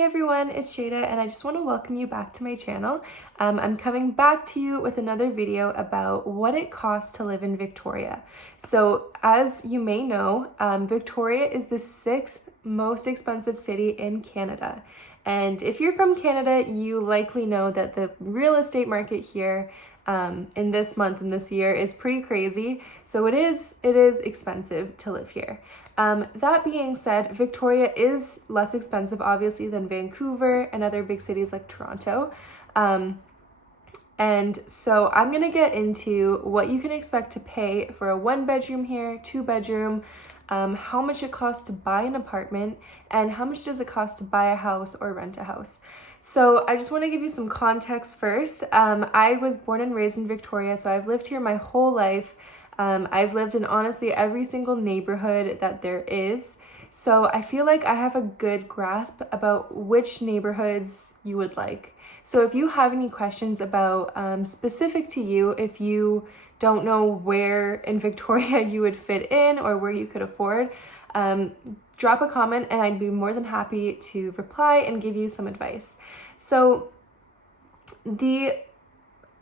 Hey everyone, it's Jada and I just want to welcome you back to my channel. I'm coming back to you with another video about what it costs to live in Victoria. So as you may know, Victoria is the 6th most expensive city in Canada. And if you're from Canada, you likely know that the real estate market here in this month and this year is pretty crazy. So it is expensive to live here. That being said, Victoria is less expensive, obviously, than Vancouver and other big cities like Toronto. And so I'm going to get into what you can expect to pay for a 1-bedroom here, 2-bedroom, how much it costs to buy an apartment, and how much does it cost to buy a house or rent a house. So I just want to give you some context first. I was born and raised in Victoria, so I've lived here my whole life. I've lived in honestly every single neighborhood that there is. So I feel like I have a good grasp about which neighborhoods you would like. So if you have any questions about specific to you, if you don't know where in Victoria you would fit in or where you could afford, drop a comment and I'd be more than happy to reply and give you some advice. So the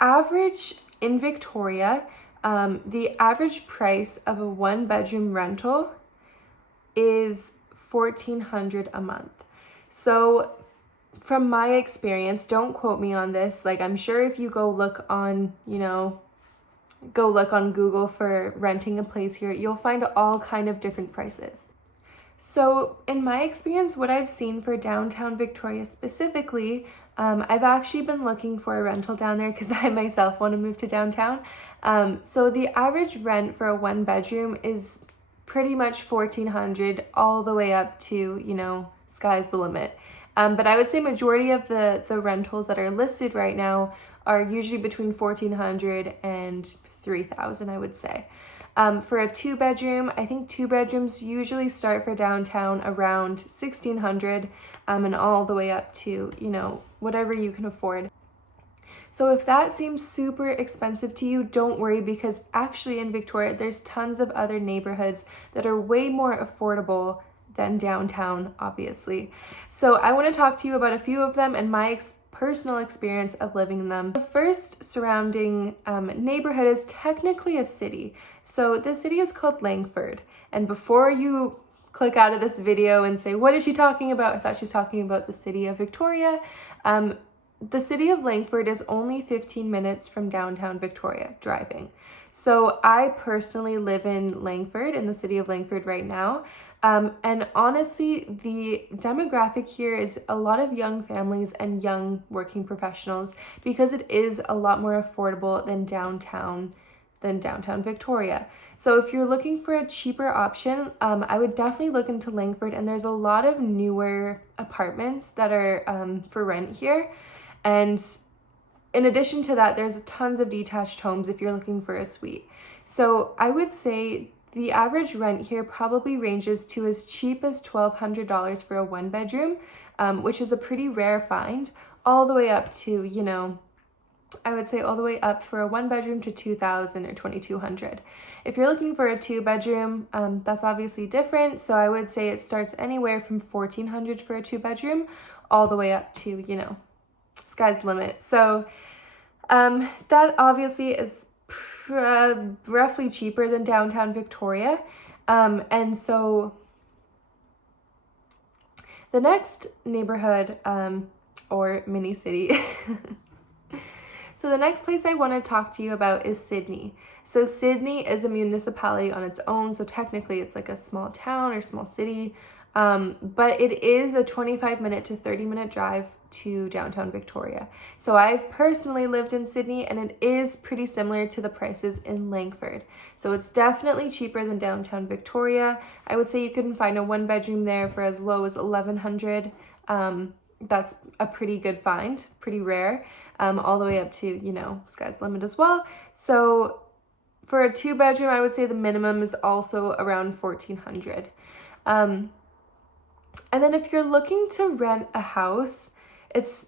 average in Victoria, the average price of a 1-bedroom rental is $1,400 a month. So from my experience, don't quote me on this, like I'm sure if you go look on Google for renting a place here, you'll find all kind of different prices. So in my experience, what I've seen for downtown Victoria specifically, I've actually been looking for a rental down there because I myself want to move to downtown. So the average rent for a 1-bedroom is pretty much $1,400 all the way up to, sky's the limit. But I would say majority of the rentals that are listed right now are usually between $1,400 and $3,000, I would say. For a 2-bedroom, I think 2 bedrooms usually start for downtown around $1,600 and all the way up to, whatever you can afford. So if that seems super expensive to you, don't worry, because actually in Victoria, there's tons of other neighborhoods that are way more affordable than downtown, obviously. So I want to talk to you about a few of them and my personal experience of living in them. The first surrounding neighborhood is technically a city. So the city is called Langford. And before you click out of this video and say, what is she talking about? I thought she's talking about the city of Victoria. The city of Langford is only 15 minutes from downtown Victoria driving. So I personally live in Langford, in the city of Langford right now. And honestly, the demographic here is a lot of young families and young working professionals because it is a lot more affordable than downtown Victoria. So if you're looking for a cheaper option, I would definitely look into Langford, and there's a lot of newer apartments that are for rent here. And in addition to that, there's tons of detached homes if you're looking for a suite. So I would say the average rent here probably ranges to as cheap as $1,200 for a 1-bedroom, which is a pretty rare find, all the way up to, I would say all the way up for a 1-bedroom to $2,000 or $2,200. If you're looking for a 2-bedroom, that's obviously different. So I would say it starts anywhere from $1,400 for a 2-bedroom, all the way up to, sky's the limit. So that obviously is roughly cheaper than downtown Victoria. And so the next neighborhood or mini city, so the next place I want to talk to you about is Sydney. So Sydney is a municipality on its own. So technically it's like a small town or small city. But it is a 25-minute to 30-minute drive to downtown Victoria. So I've personally lived in Sydney and it is pretty similar to the prices in Langford. So it's definitely cheaper than downtown Victoria. I would say you can find a 1-bedroom there for as low as $1,100. That's a pretty good find, pretty rare, all the way up to, sky's the limit as well. So for a 2-bedroom, I would say the minimum is also around $1,400. And then if you're looking to rent a house, it's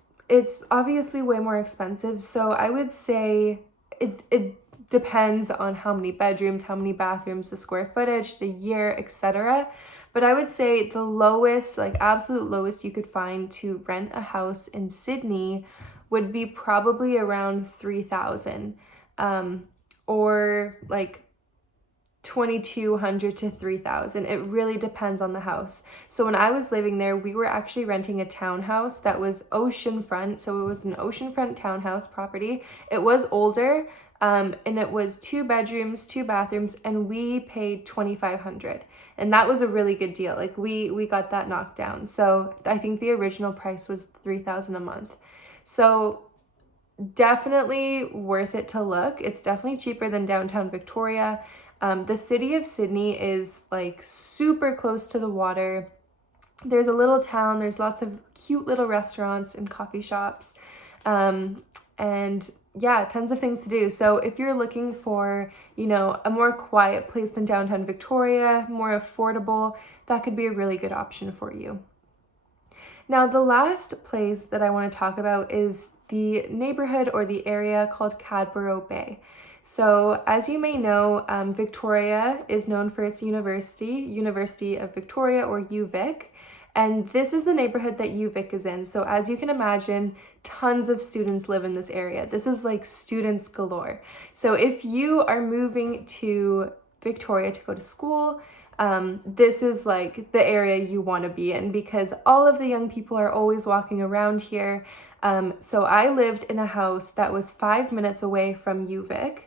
obviously way more expensive. So I would say it depends on how many bedrooms, how many bathrooms, the square footage, the year, etc. But I would say the lowest, like absolute lowest you could find to rent a house in Sydney would be probably around 3,000, or like 2,200 to 3,000. It really depends on the house. So when I was living there, we were actually renting a townhouse that was oceanfront. So it was an oceanfront townhouse property. It was older, and it was 2 bedrooms, 2 bathrooms, and we paid 2,500. And that was a really good deal. Like we got that knocked down. So I think the original price was 3,000 a month. So definitely worth it to look. It's definitely cheaper than downtown Victoria. The city of Sydney is like super close to the water. There's a little town, there's lots of cute little restaurants and coffee shops, and yeah, tons of things to do. So if you're looking for, you know, a more quiet place than downtown Victoria, more affordable, that could be a really good option for you. Now, the last place that I want to talk about is the neighborhood or the area called Cadburro Bay. So as you may know, Victoria is known for its University of Victoria, or UVic, and this is the neighborhood that UVic is in. So as you can imagine, tons of students live in this area. This is like students galore. So if you are moving to Victoria to go to school, this is like the area you want to be in, because all of the young people are always walking around here. So I lived in a house that was 5 minutes away from UVic.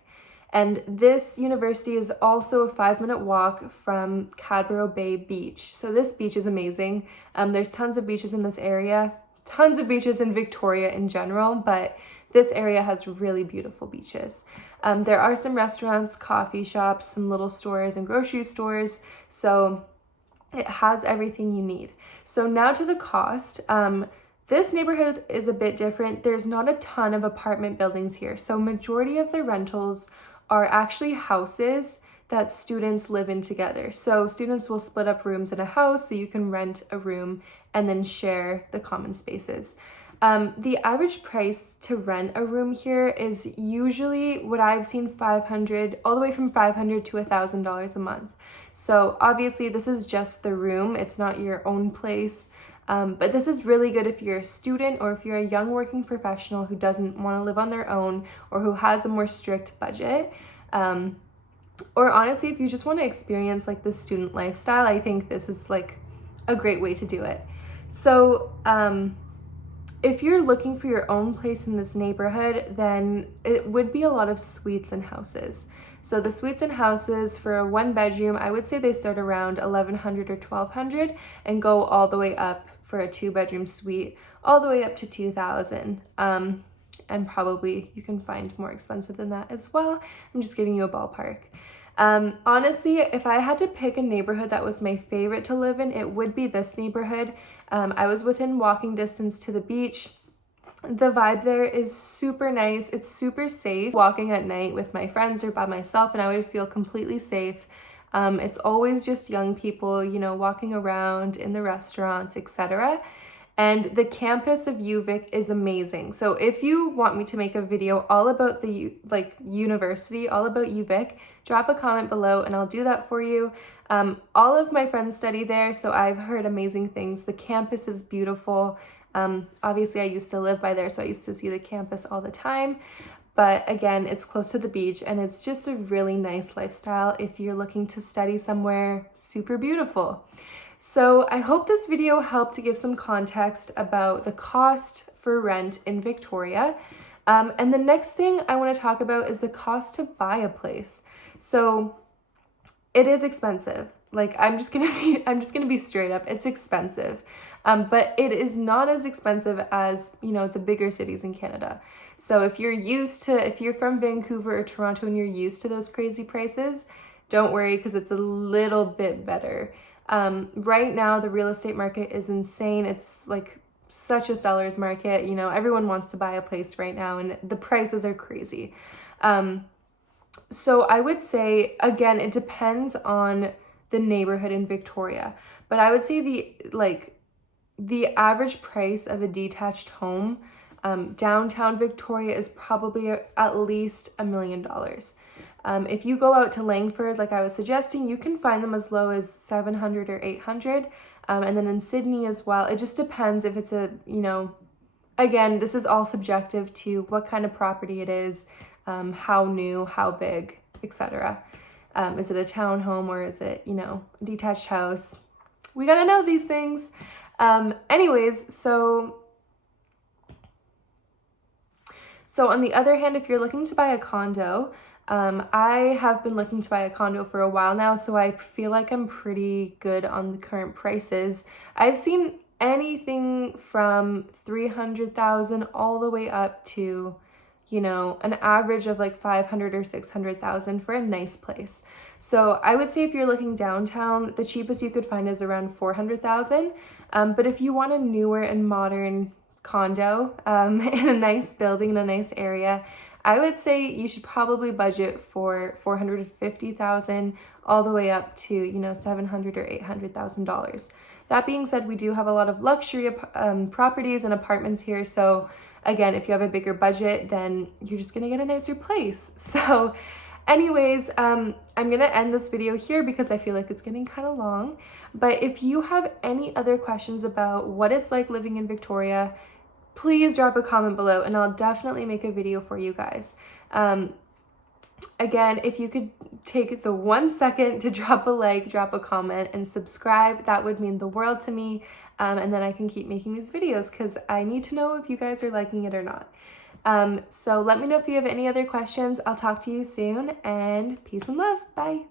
And this university is also a 5-minute walk from Cadburro Bay Beach. So this beach is amazing. There's tons of beaches in this area, tons of beaches in Victoria in general, but this area has really beautiful beaches. There are some restaurants, coffee shops, some little stores and grocery stores. So it has everything you need. So now to the cost. This neighborhood is a bit different. There's not a ton of apartment buildings here. So majority of the rentals are actually houses that students live in together. So students will split up rooms in a house, so you can rent a room and then share the common spaces. The average price to rent a room here is usually, what I've seen, $500, all the way from $500 to $1,000 a month. So obviously this is just the room, it's not your own place. But this is really good if you're a student, or if you're a young working professional who doesn't want to live on their own, or who has a more strict budget. Or honestly, if you just want to experience like the student lifestyle, I think this is like a great way to do it. So if you're looking for your own place in this neighborhood, then it would be a lot of suites and houses. So the suites and houses for a 1-bedroom, I would say they start around $1,100 or $1,200 and go all the way up for a 2-bedroom suite, all the way up to $2,000. And probably you can find more expensive than that as well. I'm just giving you a ballpark. Honestly, if I had to pick a neighborhood that was my favorite to live in, it would be this neighborhood. I was within walking distance to the beach. The vibe there is super nice. It's super safe. Walking at night with my friends or by myself, and I would feel completely safe. It's always just young people, you know, walking around in the restaurants, etc. And the campus of UVic is amazing. So if you want me to make a video all about the university, all about UVic, drop a comment below and I'll do that for you. All of my friends study there, so I've heard amazing things. The campus is beautiful. Obviously I used to live by there, so I used to see the campus all the time. But again, it's close to the beach and it's just a really nice lifestyle if you're looking to study somewhere super beautiful. So I hope this video helped to give some context about the cost for rent in Victoria. And the next thing I want to talk about is the cost to buy a place. So it is expensive. Like I'm just gonna be straight up. It's expensive. But it is not as expensive as, you know, the bigger cities in Canada. So if you're from Vancouver or Toronto and you're used to those crazy prices, don't worry, because it's a little bit better. Right now, the real estate market is insane. It's like such a seller's market. You know, everyone wants to buy a place right now and the prices are crazy. So I would say, again, it depends on the neighborhood in Victoria, but I would say the average price of a detached home, downtown Victoria is probably at least $1 million. If you go out to Langford, like I was suggesting, you can find them as low as 700 or 800. And then in Sydney as well, it just depends if it's a, again, this is all subjective to what kind of property it is, how new, how big, etc. Is it a townhome or is it, a detached house? We gotta know these things. Anyways, so on the other hand, if you're looking to buy a condo, I have been looking to buy a condo for a while now, so I feel like I'm pretty good on the current prices. I've seen anything from 300,000 all the way up to, an average of like 500 or 600,000 for a nice place. So I would say if you're looking downtown, the cheapest you could find is around 400,000. But if you want a newer and modern condo in a nice building in a nice area, I would say you should probably budget for 450,000 all the way up to, $700,000 or $800,000. That being said, we do have a lot of luxury properties and apartments here. So again, if you have a bigger budget, then you're just gonna get a nicer place. So anyways, I'm gonna end this video here because I feel like it's getting kind of long. But if you have any other questions about what it's like living in Victoria, please drop a comment below and I'll definitely make a video for you guys. Again, if you could take the 1 second to drop a like, drop a comment, and subscribe, that would mean the world to me. And then I can keep making these videos because I need to know if you guys are liking it or not. So let me know if you have any other questions. I'll talk to you soon, and peace and love. Bye.